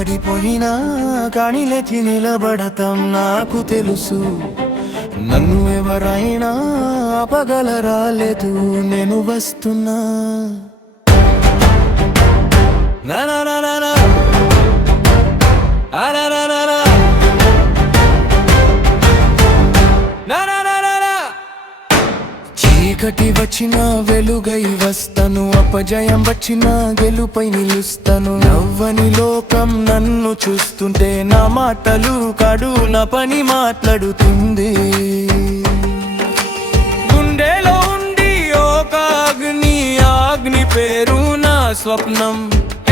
పడిపోయినా కానీ లేచి నిలబడతాం నాకు తెలుసు. నన్ను ఎవరైనా ఆపగలరా? లేదు, నేను వస్తున్నా. నా నా నా నా నా చీకటి వచ్చినా వెలుగై వస్తాను, అపజయం వచ్చినా గెలుపై నిలుస్తాను. నవ్వని లోకం నన్ను చూస్తుంటే నా మాటలు కాదు నా పని మాట్లాడుతుంది. గుండెలో ఉండి ఒక అగ్ని పేరు నా స్వప్నం.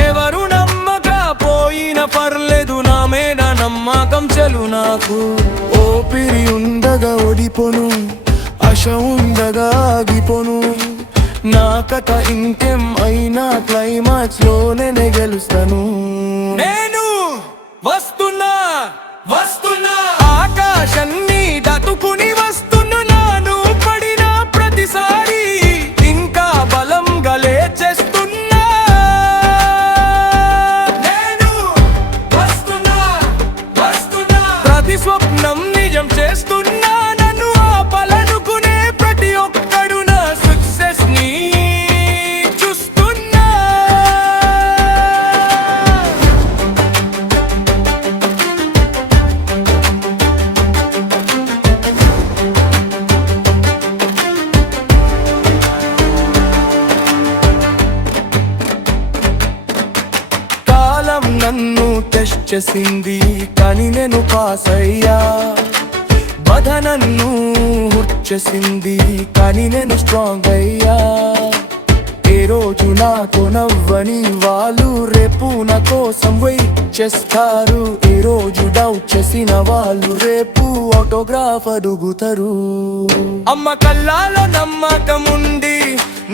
ఎవరు నమ్మకపోయినా పర్లేదు, నా మీద నమ్మకం చెలు నాకు. ఓపిరి ఉండగా ఓడిపోను, ఆశ ఉండగా ఆగిపోను. నా కథ ఇంకేం అయినా క్లైమాక్స్ లోనే గెలుస్తాను. నేను వస్తున్నా వస్తున్నా, ఆకాశాన్ని దాటుకుని వస్తున్నాను. పడిన ప్రతిసారి ఇంకా బలంగా లేచేస్తున్నా. నేను వస్తున్నా వస్తున్నా, ప్రతి స్వప్నం నిజం చేస్తున్నా. నన్ను ఆపాలనుకునే ప్రతి ఒక్కడు నా సక్సెస్ ని చూస్తున్నా. కాలం నన్ను టెస్ట్ చేసింది కానీ నేను పాస్ అయ్యా. బాధ నన్ను హుట్ చేసింది కానీ నేను స్ట్రాంగ్ అయ్యా. ఏ రోజు నాతో నవ్వని వాళ్ళు రేపు నా కోసం వెయిట్ చేస్తారు. ఏ రోజు డౌట్ చేసిన వాళ్ళు రేపు ఆటోగ్రాఫ్ అడుగుతారు. అమ్మ కళ్ళలో నమ్మకం ఉంది,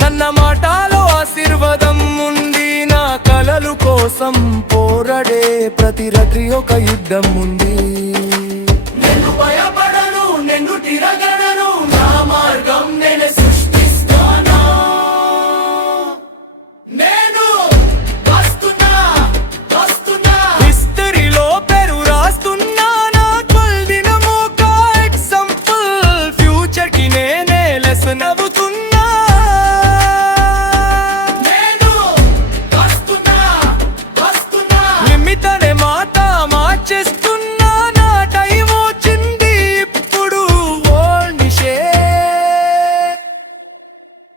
నన్న మాటలో ఆశీర్వాదం ఉంది. నా కలలు కోసం పోరాడే ప్రతి రాత్రి ఒక యుద్ధం ఉంది. నేను భయపడను, నేను తిరగడను, నా మార్గం నేనే సృష్టిస్తాను. నేను వస్తున్నా వస్తున్నా, హిస్టరీలో పేరు రాస్తున్నా. నా 12 దినం ఒక ఎగ్జాంపుల్, ఫ్యూచర్ కి నేనే లెసన్ అవుతున్నా. నేను వస్తున్నా వస్తున్నా, లిమిట్ అనే మాట మార్చేస్తున్నా. నా టైం వచ్చింది ఇప్పుడు, వరల్డ్ ని షేర్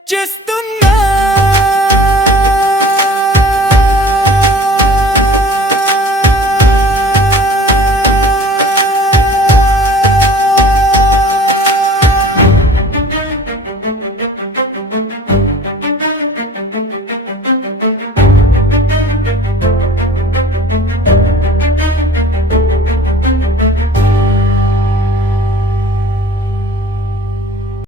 చేస్తున్నా.